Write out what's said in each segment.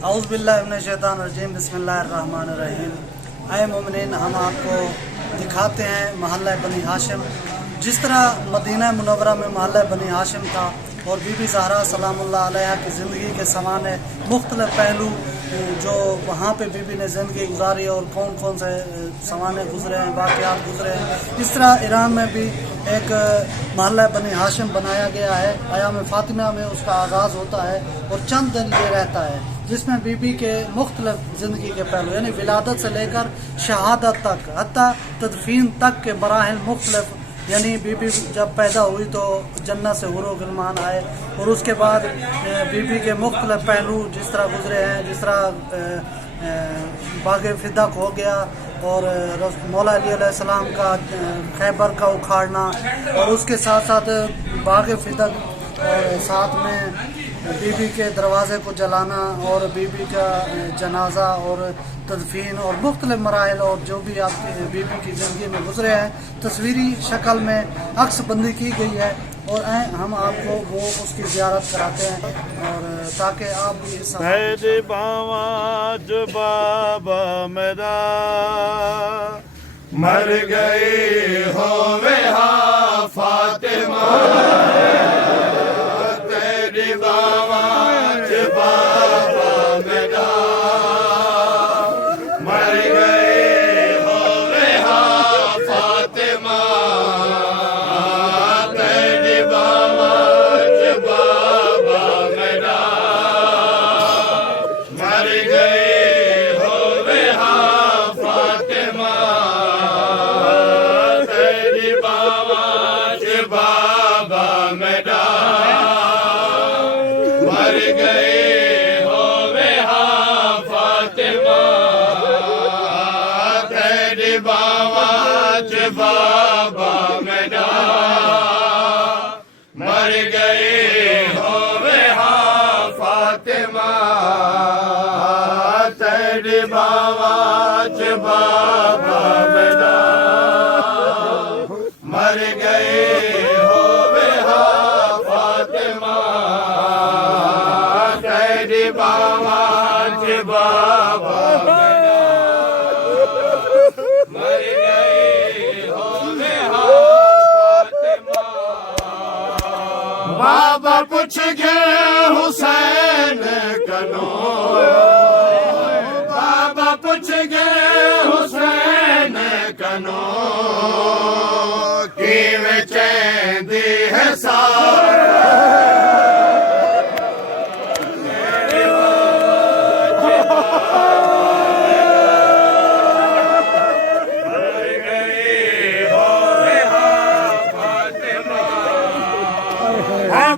औज़ुबिल्लाहिमिनश्शैतानिर्रजीम बिस्मिल्लाहिर्रहमानिर्रहीम। आए मोमिनीन, हम आपको दिखाते हैं महल्ला बनी हाशिम। जिस तरह मदीना मुनव्वरा में महल्ला बनी हाशिम था और बीबी ज़हरा सलामुल्लाह अलैहा की ज़िंदगी के समाने मुख्तलिफ़ पहलू जो वहाँ पे बीबी ने ज़िंदगी गुजारी और कौन कौन से समाने गुजरे हैं, वाक़यात गुजरे हैं, इस तरह ईरान में भी एक महल्ला बनी हाशिम बनाया गया है। अयाम फ़ातिमा में उसका आगाज़ होता है और चंद दिन ये रहता है, जिसमें बीबी के मुख्तलिफ ज़िंदगी के पहलू यानी विलादत से लेकर शहादत तक हत्ता तदफीन तक के मराहिल मुख्तलिफ, यानी बीबी जब पैदा हुई तो जन्नत से हुरो गिलमान आए और उसके बाद बीबी के मुख्तलिफ पहलू जिस तरह गुजरे हैं, जिस तरह बाग़ फ़िदक हो गया और मौला अली अलैहिस्सलाम का खैबर का उखाड़ना और उसके साथ साथ बाग़ फ़िदक और साथ में बीबी के दरवाज़े को जलाना और बीबी का जनाजा और तदफीन और मुख्तलिफ मराहिल और जो भी आपकी बीबी की ज़िंदगी में गुजरे हैं तस्वीरी शक्ल में अक्स बंदी की गई है और हम आपको वो उसकी ज़ियारत कराते हैं और ताकि आप भी इस बाबा मेरा मर गई हो वे फातिमा तेरी बाबाज बाबा मेरा मर गई हो वे फातिमा तेरी बाबाज बाबा मेरा मर गई हो वे फातिमा तेरी बाबाज बाबा मेरा मर गए हो वे फातिमा तेरी बाबाज बाबा मेरा मर गए हो वे फातिमा तेरी बाबाज बाबा मेरा मर गए हो वे फातिमा तेरी बाबाज बाबा मेरा मर गए हो वे फातिमा बाबा पूछ गए हुसैन कनो बाबा पूछ गए हुसैन कनो कि वे चैंदी है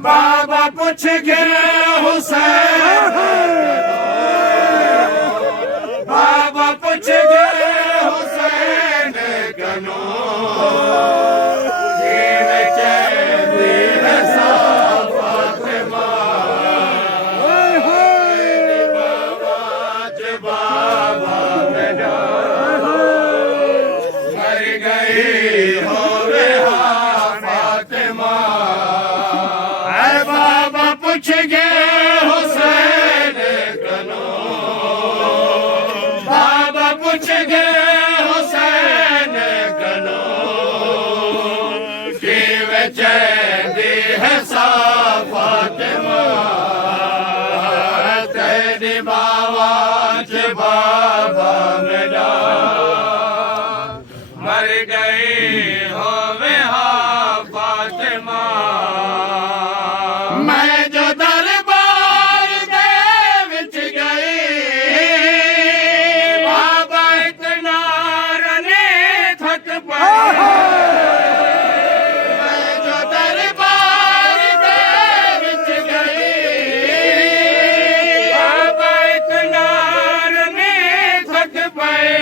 बाबा पूछ गए हुसैन बाबा पूछ गए हुसैन कनो ये चैंदी है फातिमा बाबाज बाबा मेरा मर गई हो वे फातिमा पूछ गए हुसैन कनो बाबा पूछ गए हुसैन कनो कि वे चैंदी है फातिमा तेरी बाबाज बाबा मेरा मर गई हो वे फातिमा मैं जो दरबार दे विच गई बाबा इतना रने थक पाए मैं जो दरबार दे विच गई बाबा इतना रने थक पाए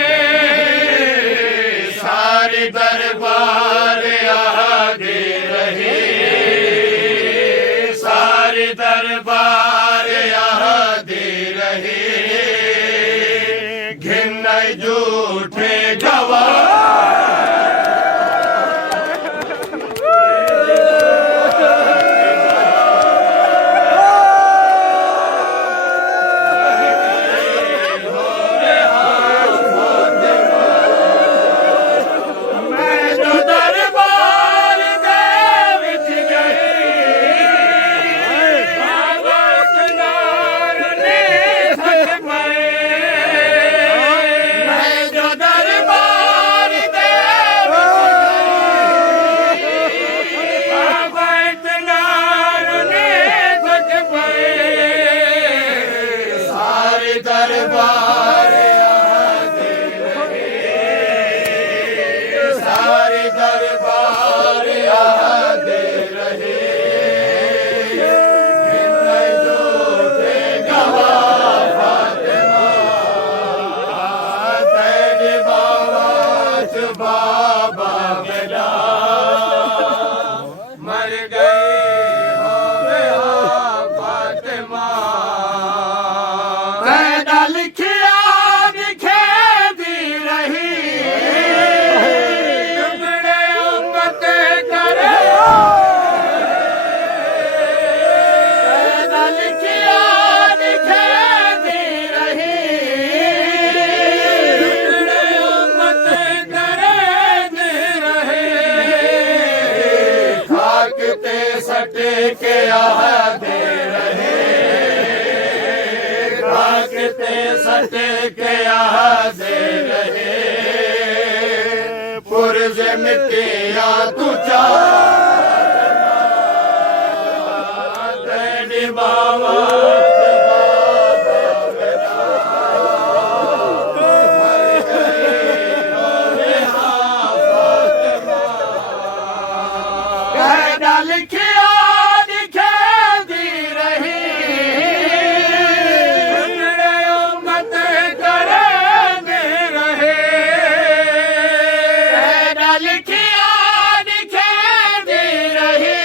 दरबार आते रहे, सारे दरबार आते रहे, गिनने जो थे गवाह फातिमा, तेरे बाबा च बाबा बेटा मर गए हो बेहा फातिमा। पैदा लिखिया लिखे दी रही, टुकड़े उम्मत करे, पैदा लिखिया लिखे दी रही, टुकड़े उम्मत करे दे रहे, खाक ते सटे के आते रहे, खाक ते सटे के आते रहे, पुरज मिट्टिया तू तेरी बाबा पैदा लिखिया लिखे दी रही, टुकड़े उम्मत करे दे रहे, पैदा लिखिया लिखे दी रही,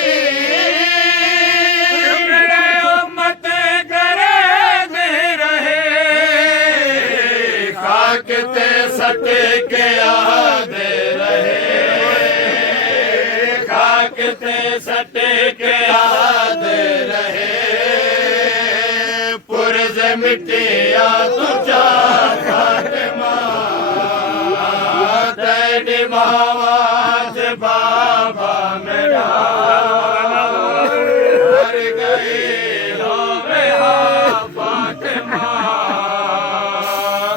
टुकड़े उम्मत करे दे रहे, खाक ते सटे के आते रहे, खाक ते सटे के आते रहे, पुरज मिट्टिया तुझा फातिमा, तेरी बाबा च बाबा मेरा मर गए हो बेहा फातिमा।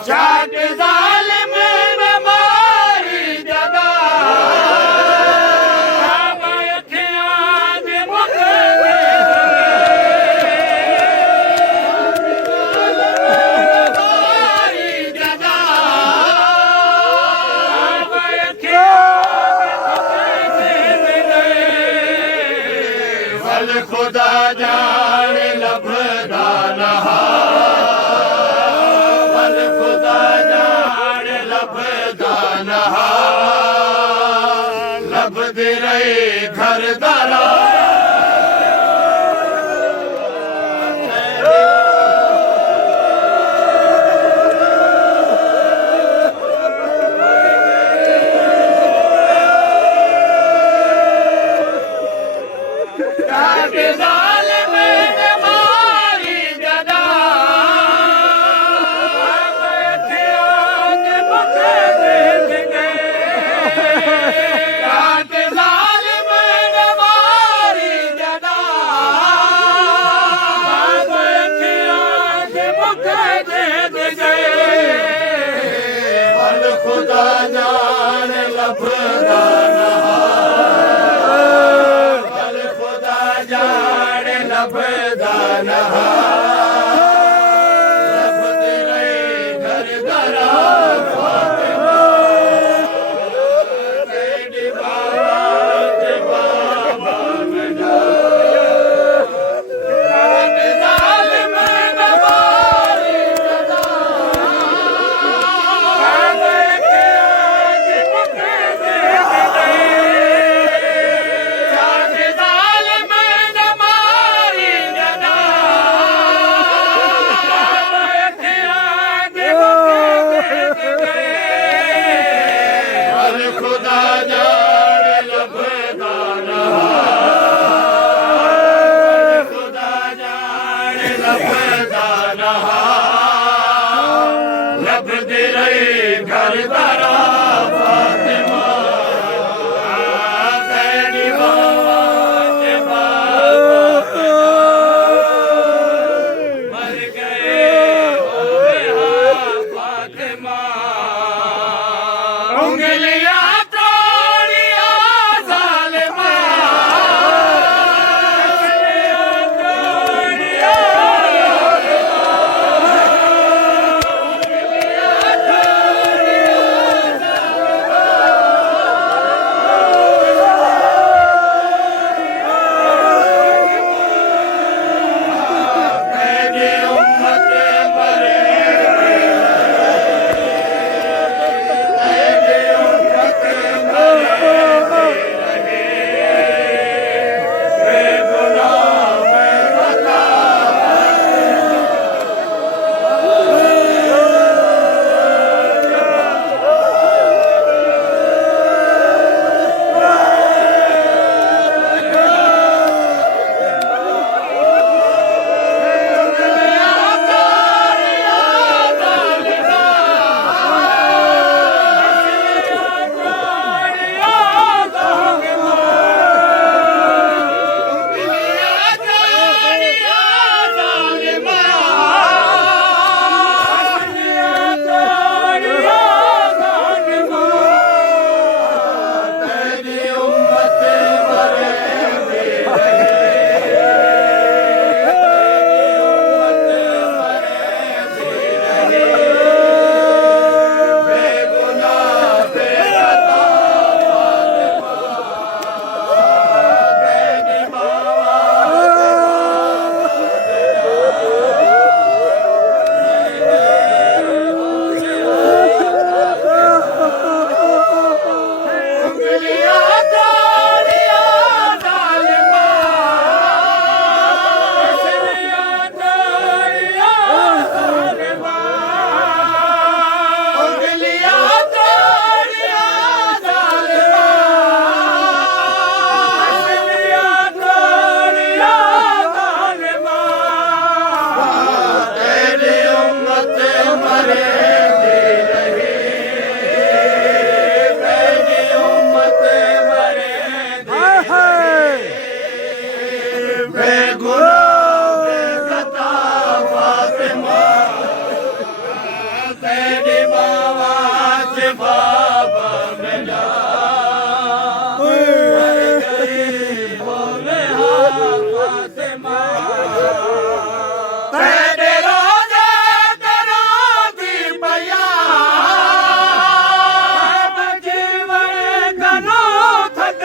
चाट जालिम ने मारी जदा, बाबा अखियां दे मुकदे, मारी जदा, बाबा अखियां दे मुकदे, वल खुदा जाने लभदा नहा, वल खुदा जाने लभदा नहा, लभदे रहे घर दरा, चाट जालिम ने मारी जदा, बाबा अखियां दे मुकदे गए, चाट जालिम ने मारी जदा, बाबा अखियां दे मुकदे गए, वल खुदा जान लभदा नहा, वल खुदा जान लभदा नहा, लभदे रहे घर दरा फातिमा, तेरी बाबा च बाबा मेरा, चाट जालिम ने मारी जदा, बाबा अखियां दे मुकदे गए, चाट जालिम ने मारी जदा, बाबा अखियां दे मुकदे गए, वल खुदा जाने लभदा नहा, वल खुदा जाने लभदा नहा, लभदे रहे घर दरा फातिमा, तेरी बाबा च बाबा मर गए हो बेहा फातिमा। उंगलियां तोड़िया जालिमा, उंगलियां तोड़िया बाबा मिला मर गई होवे फातिमा तेरे रोजे तेरा दी पया जीवन करो थक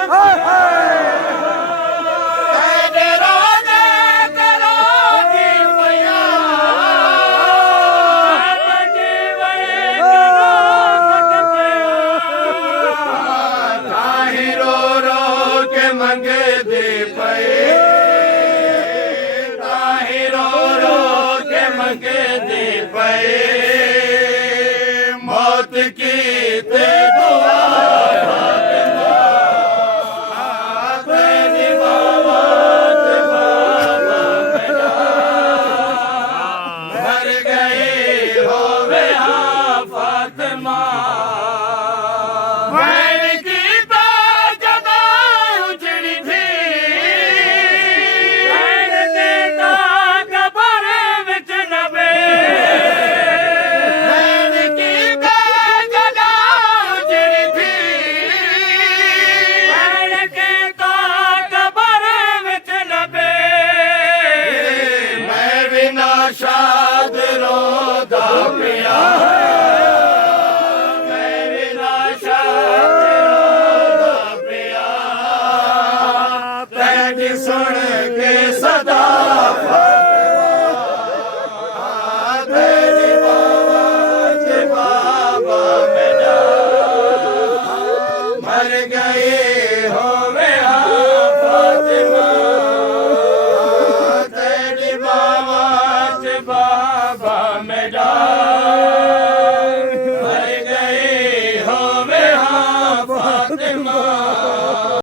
तेरे रोजे तेरा दी पया मंगे दे पे ताही रो रो के मंगे दे पे मौत की ते दुआ तेरी मौत बाबा मेरा मर गई होवे फातिमा शाद रोदा पिया